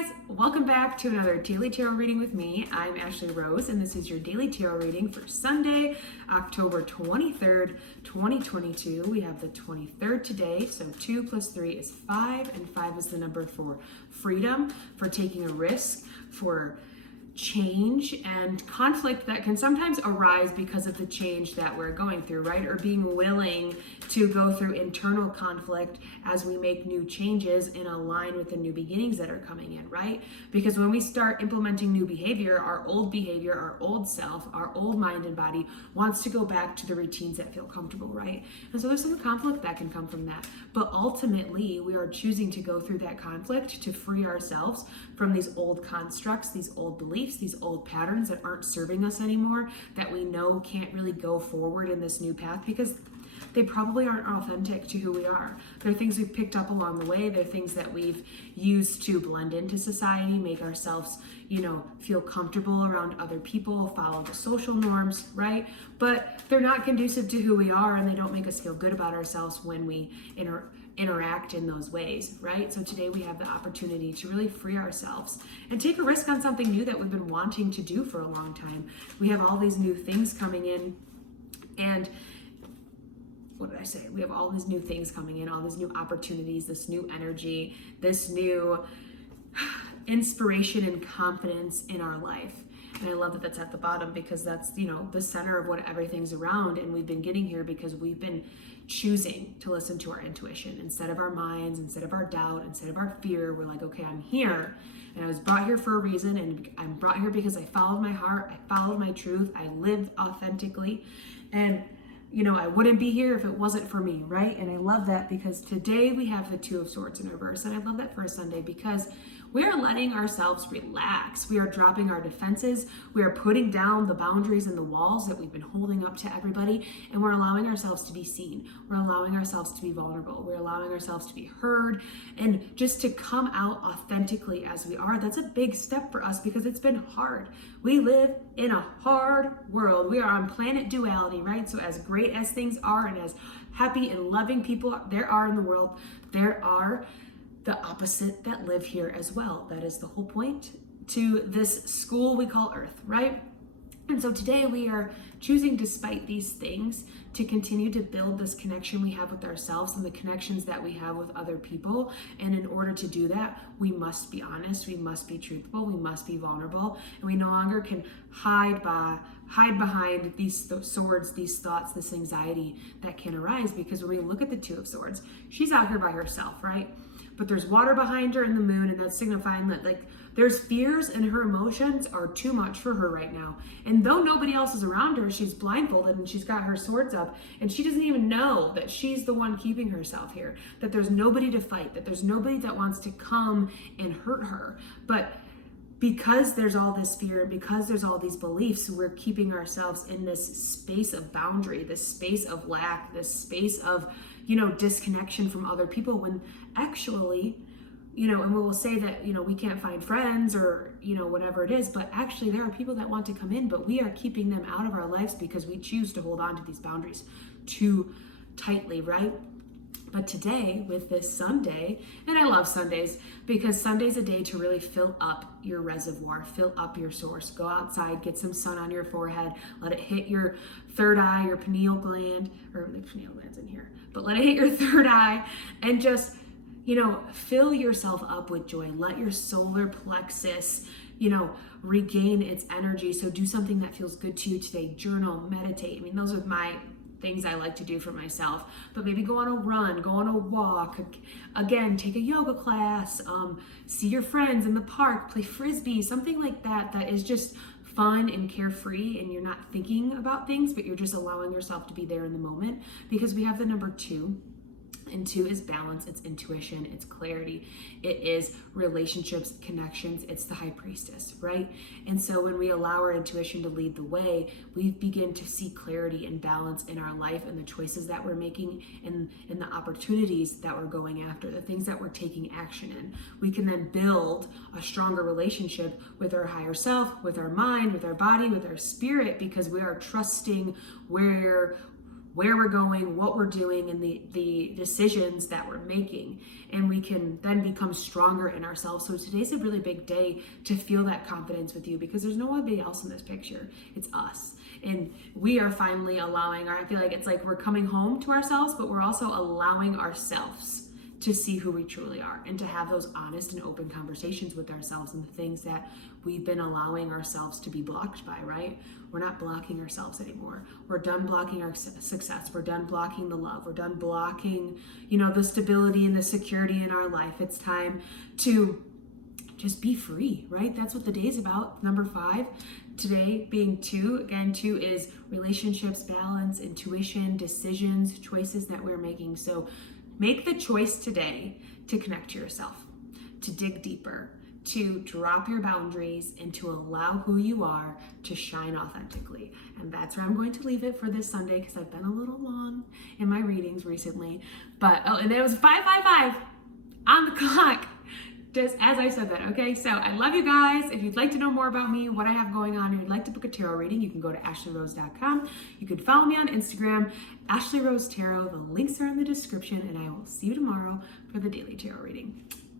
guys, welcome back to another Daily Tarot reading with me. I'm Ashley Rose, and this is your Daily Tarot reading for Sunday, October 23rd, 2022. We have the 23rd today, so 2 plus 3 is 5, and 5 is the number for freedom, for taking a risk, for change and conflict that can sometimes arise because of the change that we're going through, right? Or being willing to go through internal conflict as we make new changes and align with the new beginnings that are coming in, right? Because when we start implementing new behavior, our old self, our old mind and body wants to go back to the routines that feel comfortable, right? And so there's some conflict that can come from that. But ultimately, we are choosing to go through that conflict to free ourselves from these old constructs, these old beliefs, these old patterns that aren't serving us anymore, that we know can't really go forward in this new path because they probably aren't authentic to who we are. They're things we've picked up along the way. They're things that we've used to blend into society, make ourselves, feel comfortable around other people, follow the social norms, right? But they're not conducive to who we are, and they don't make us feel good about ourselves when we interact in those ways, right? So today we have the opportunity to really free ourselves and take a risk on something new that we've been wanting to do for a long time. We have all these new things coming in, and what did I say? We have all these new things coming in, all these new opportunities, this new energy, this new inspiration and confidence in our life. And I love that that's at the bottom because that's, the center of what everything's around. And we've been getting here because we've been choosing to listen to our intuition instead of our minds, instead of our doubt, instead of our fear. We're like, okay, I'm here and I was brought here for a reason. And I'm brought here because I followed my heart. I followed my truth. I lived authentically. And I wouldn't be here if it wasn't for me, right? And I love that because today we have the Two of Swords in reverse. And I love that for a Sunday because we are letting ourselves relax. We are dropping our defenses. We are putting down the boundaries and the walls that we've been holding up to everybody. And we're allowing ourselves to be seen. We're allowing ourselves to be vulnerable. We're allowing ourselves to be heard and just to come out authentically as we are. That's a big step for us because it's been hard. We live in a hard world. We are on planet duality, right? So as great as things are and as happy and loving people there are in the world, there are the opposite that live here as well. That is the whole point to this school we call Earth, right? And so today we are choosing, despite these things, to continue to build this connection we have with ourselves and the connections that we have with other people. And in order to do that, we must be honest, we must be truthful, we must be vulnerable, and we no longer can hide behind these swords, these thoughts, this anxiety that can arise. Because when we look at the Two of Swords, she's out here by herself, right? But there's water behind her and the moon, and that's signifying that there's fears and her emotions are too much for her right now. And though nobody else is around her, she's blindfolded and she's got her swords up, and she doesn't even know that she's the one keeping herself here, that there's nobody to fight, that there's nobody that wants to come and hurt her. But because there's all this fear, because there's all these beliefs, we're keeping ourselves in this space of boundary, this space of lack, this space of, disconnection from other people, when actually, and we will say that, we can't find friends or, whatever it is, but actually there are people that want to come in, but we are keeping them out of our lives because we choose to hold on to these boundaries too tightly, right? But today, with this Sunday, and I love Sundays because Sunday's a day to really fill up your reservoir, fill up your source. Go outside, get some sun on your forehead, let it hit your third eye, your pineal gland, or the pineal gland's in here, but let it hit your third eye and just, fill yourself up with joy. Let your solar plexus, regain its energy. So do something that feels good to you today. Journal, meditate. I mean, those are my things I like to do for myself, but maybe go on a run, go on a walk, again, take a yoga class, see your friends in the park, play Frisbee, something like that, that is just fun and carefree, and you're not thinking about things, but you're just allowing yourself to be there in the moment, because we have the number 2. And 2 is balance, it's intuition, it's clarity, it is relationships, connections, it's the High Priestess, right? And so when we allow our intuition to lead the way, we begin to see clarity and balance in our life and the choices that we're making and the opportunities that we're going after, the things that we're taking action in. We can then build a stronger relationship with our higher self, with our mind, with our body, with our spirit, because we are trusting where where we're going, what we're doing, and the decisions that we're making. And we can then become stronger in ourselves. So today's a really big day to feel that confidence with you, because there's nobody else in this picture. It's us. And we are finally allowing I feel like it's like we're coming home to ourselves, but we're also allowing ourselves to see who we truly are and to have those honest and open conversations with ourselves and the things that we've been allowing ourselves to be blocked by, right? We're not blocking ourselves anymore. We're done blocking our success. We're done blocking the love. We're done blocking, the stability and the security in our life. It's time to just be free, right? That's what the day is about. Number 5, today being 2. Again, 2 is relationships, balance, intuition, decisions, choices that we're making. So make the choice today to connect to yourself, to dig deeper, to drop your boundaries, and to allow who you are to shine authentically. And that's where I'm going to leave it for this Sunday, because I've been a little long in my readings recently. But, and it was 5:55 on the clock, just as I said that, okay? So I love you guys. If you'd like to know more about me, what I have going on, or you'd like to book a tarot reading, you can go to ashleyrose.com. You can follow me on Instagram, Ashley Rose Tarot. The links are in the description, and I will see you tomorrow for the daily tarot reading.